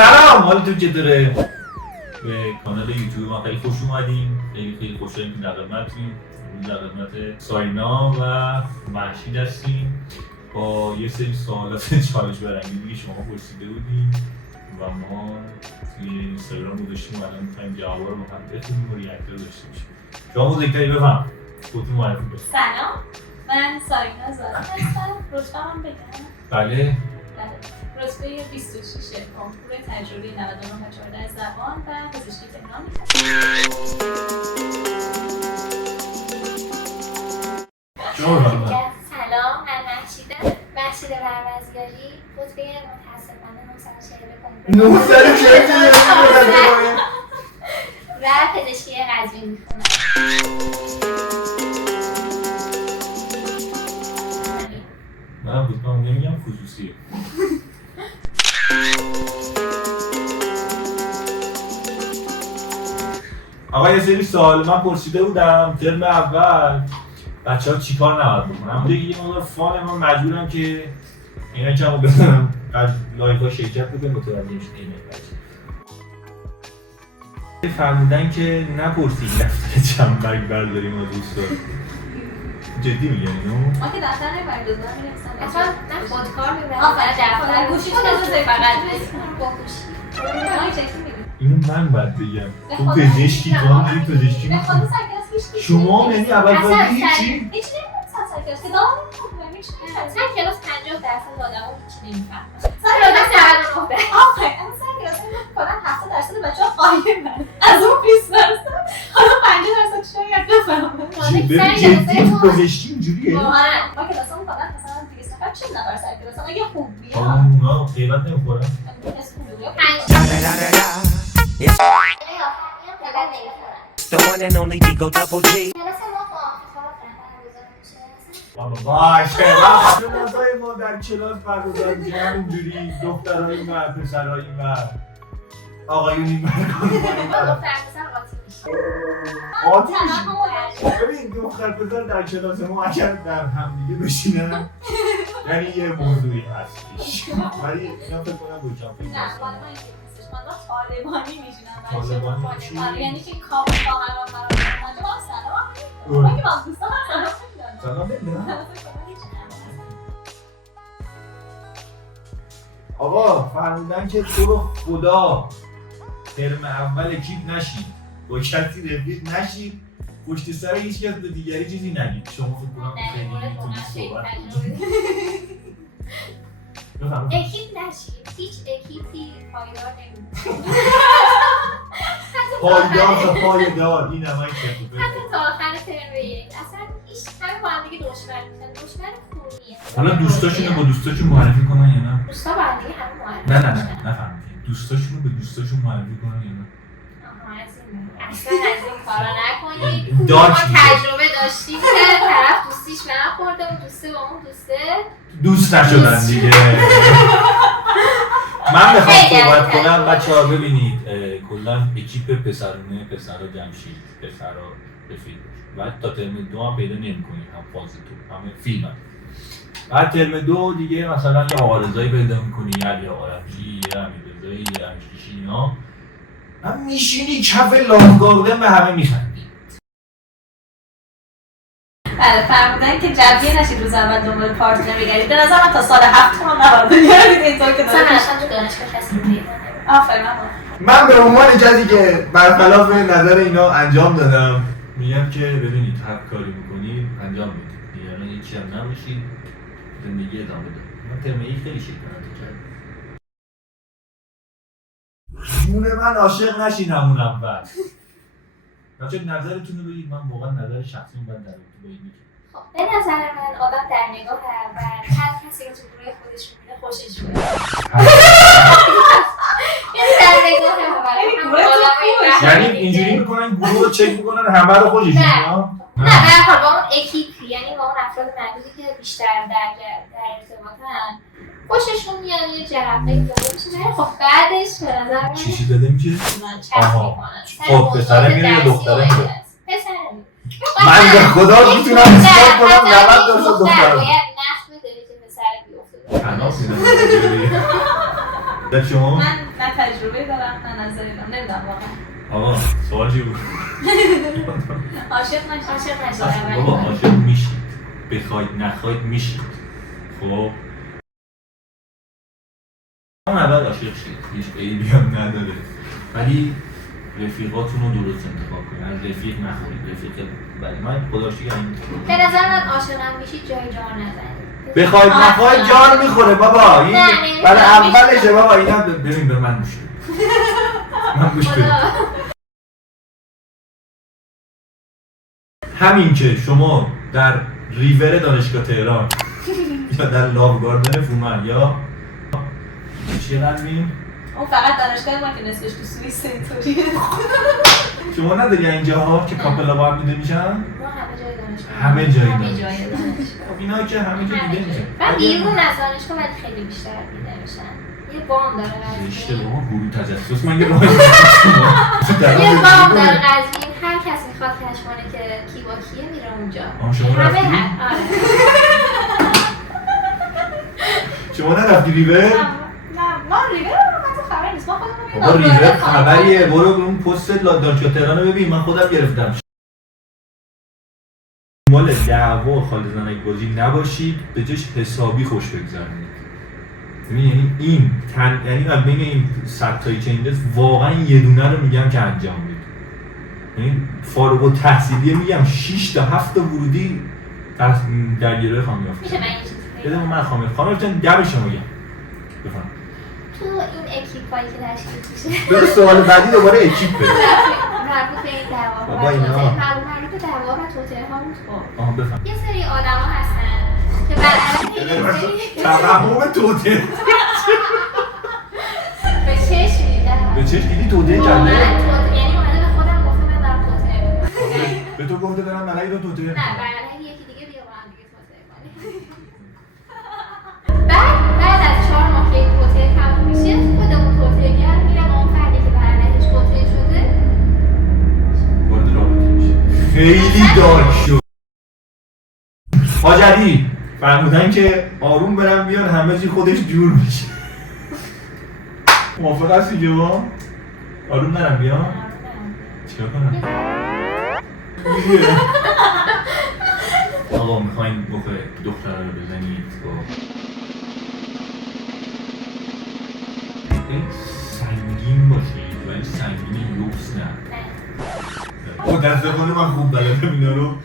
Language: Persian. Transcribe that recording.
سلام، حالتون چطوره؟ به کانال یوتیوب ما خیلی خوش اومدیم. خیلی خوشحالیم که در خدمتتونیم. در خدمت ساینا و مهشید هستیم با یه سری سوالات چالش برانگیزی که شما پرسیده بودیم و ما توی اینستاگرام گذاشتیم و الان می‌خوایم جوابا رو با هم بخونیم و ریاکت داشته باشیم. شما بزرگتری بفهم. خودتون معرفی کنید. سلام، من ساینا زارا هستم. رتبه‌ام بگم؟ بله. رتبه 26 کنکور تجربی 99 زبان و پزشکی تهران سلام، من مهشید بروزیاری. رتبه متاسفانه 940 و پزشکی قزوین میخونم. منم رتبه‌ام نمیگم خصوصیه. آقا یه سری سوال من پرسیده بودم ترم اول بچه‌ها چیکار نباید بکنن. دیگه یه مقدار فان من مجبورم که اینا کمو بزنم لایف‌ها شرکت بکنم متوجه میشید این بچه. فرمودن که نپرسید دفتر چنبرگ برداریم از دوستا. جدی میگن اینو؟ ما که دفتر نمی‌بردازم می‌نویسم. اصلا من خودکار می‌برم. دفتر گوشی تو بذار فقط با گوشی. ما چک می‌بینیم. اینو من باید بگم. تو پزشکی تو هم دیگه پزشکی به خدا می‌کنی. سرکلاس هیچ شما یعنی اول باید هیچی؟ هیچ نمی‌دونم سرکلاس که دارم نمی‌کنم هیچ سر کلاس 50% آدم‌ها هیچ نمی‌فهمن. سرکلاس 99%. آفرین اما سرکلاس کلا 70% بچه‌ها قایمن از اون 20% حالا 50% شاید بفهمن. جدی تو پزشکی اینجوریه؟ ما کلاسمون فقط مثلا 200 نفر 40 نفر سرکلاس اگه خوب بیاد اونا قیمت نمی‌خورن؟ اسم خوب بیاد The one and only Digo Double G. باشه کلاسای ما در کلاس برگزار میشه همینجوری دخترایی و پسرایی و آقایونی قاطی میشه. ببین دختر پسر در کلاس ما اگر در همدیگه بشینن یعنی یه موضوعی هستش ولی اینا فکر کنم روشن فکر نه طالبانی میشینن طالبانی چی؟ یعنی که کام خواهران برای ما سلام من که با دوستان سلام نمیدونم آقا فرمودن که تو رو خدا ترم اول اکیپ نشید با کسی رفیق نشید پشت سر هیچ کس به دیگری چیزی نگید شما فکر کنم خیلی میتونید صحبت کنید اکیپ نشید هیچ اکیپی پایدار نمیده پایدار این هم این شکل حتی تا آخر ترم یک اصلا هیچ همه با هم دیگه دشمن میشن دشمن خونیه حالا دوستاشونو با دوستاشون معرفی کنن یا نه؟ دوستا با هم دیگه همه معرفی نه نفهمیدیم دوستاشونو به دوستاشون معرفی کنن یا نه؟ اصلا از این کارا نکنید ما دارک تجربه داشتیم که طرف دوستیش به من خورده و دوسته با اون دوست نشدن دیگه من بخوام صحبت کنم بچه‌ها ببینید کلا اکیپ پسرونه پسرا جمشید پسرا رفیق بعد تا ترم 2 هم پیدا نمی‌کنید هم فاز تو همه فیلم هم. بعد ترم 2 دیگه مثلا یه آقارضایی پیدا می‌کنی یا آرفجی یا امیررضایی یا امشکشی اینا هم میشینی کف لاگاردن به همه میخندی بله فرمودن که جبریه نشید روز اول دنبال پارتنر بگردید به نظر من تا سال 7 هم نباید بگردید اینطور که مثلا اصلا تو دانشگاه کسی پیدا آفرین من به عنوان کسی که برخلاف نظر اینا انجام دادم میگم که ببینید هر کاری میکنید انجام بدید دیگران هیچی هم نباشید زندگی ادامه بدید من ترم یک خیلی شکلات کردم جون من عاشق نشین همون اول راجع نظرتون رو بگید من واقعا نظر شخصیم باید در تو بگید خب به نظر من آدم در نگاه اول هر کسی رو تو گروه خودش میبینه خوشش میاد یعنی در نگاه اول یعنی اینجوری میکنن گروه رو چک میکنن همه رو خوشش میاد نه به هر حال با اون اکیپی یعنی با اون افراد محدودی که بیشتر در ارتباطن خوششون میاد یه جرقه داده میشه خب بعدش به نظر من چیزی دادیم که چرخ میکنن خب پسره میره یا دختره میره پسره من به خدا میتونم اثبات کنم 90 درصد دختره باید نخ بده که پسره بیفته تناس میدم شما من نه تجربه دارم نه نظری دارم، نمیدونم واقعا. آقا سوال چی بود؟ عاشق نشید. عاشق نشید اصلا اولین بابا بار. عاشق میشید، بخواید نخواید میشید. خب هم اول عاشق شید، هیچ عیبی هم نداره، ولی رفیقاتون رو درست انتخاب کنید. از رفیق نخورید، رفیق ولی من خدا شکر این به نظر من عاشقم میشید جای جار نزنید. بخواید نخواید جان میخوره بابا. این نه، نمی‌خوره. برای اولشه بابا. اینا ببین به من گوش بده. من گوش بده. خدا. همین که شما در ریور دانشگاه تهران یا در لاوگاردن فومن یا چیه قلبیم؟ اون فقط دانشگاه ما که نصفش تو سوئیس اینطوریه. شما نداری اینجاها که کاپلا با هم دیده میشن؟ ما همه جای دانشگاه. همه جای همه دانشگاه. جای دانشگاه. خب اینا که همه جا دیده میشن. من بیرون از دانشگاه ولی خیلی بیشتر دیده میشن. یه بام داره رشته قضیه. بابا گروه تجسس من یه راهی یه بام داره قضیه. هر کسی میخواد کشف کنه که کی با کیه میره اونجا. شما همه رفتی؟ آره. شما نرفتی ریور؟ نه ما ریور رو مثلا خبری نیست، ما خودمون بابا ریور خبریه. برو اون پست دانشگاه تهران رو ببین. من خودم گرفتم. مال دعوا خالصانه بازی نباشید، به جاش حسابی خوش بگذرونید. یعنی این یعنی من بین این 100 تایی که اینجاست واقعا یه دونه رو میگم که انجام بدید. یعنی فارغ التحصیلی میگم 6 تا 7 تا ورودی در گروه خانم یافت. میشه من یه چیزی بده بگم؟ من خانم جان دم شما گم. بفهم. تو این اکیپایی که تشکیل میشه برو سوال بعدی دوباره اکیپ بده. مربوط به این دعوا بابا اینا. مربوط به دعوا و توطئه ها بود. خب آها بفهم. یه سری آدما هستن که برای تفاهم توته. به چشم دیدن. به چش دیدی توته واقعاً کرده؟ توطئه، یعنی اومده به خودم گفته من دارم توطئه می‌کنم. به تو گفته دارم ملایی رو توته. نه برای یکی دیگه بیا با هم دیگه توطئه کنیم. بعد از 4 ماه که این توطئه تموم میشه خودمون توطئه‌گر میره با اون فردی که برندش توطئه شده وارد رابطه میشه. خیلی دارک شد. حاجدی فرمودن که آروم برم بیان همه چی خودش جور میشه. موافق هستی جوا؟ آروم نرم بیان؟ چیکار کنم؟ آقا میخواین مخ دختره رو بزنید سنگین باشید ولی سنگین لوکس نه. نه. متاسفانه من خوب بلدم اینا رو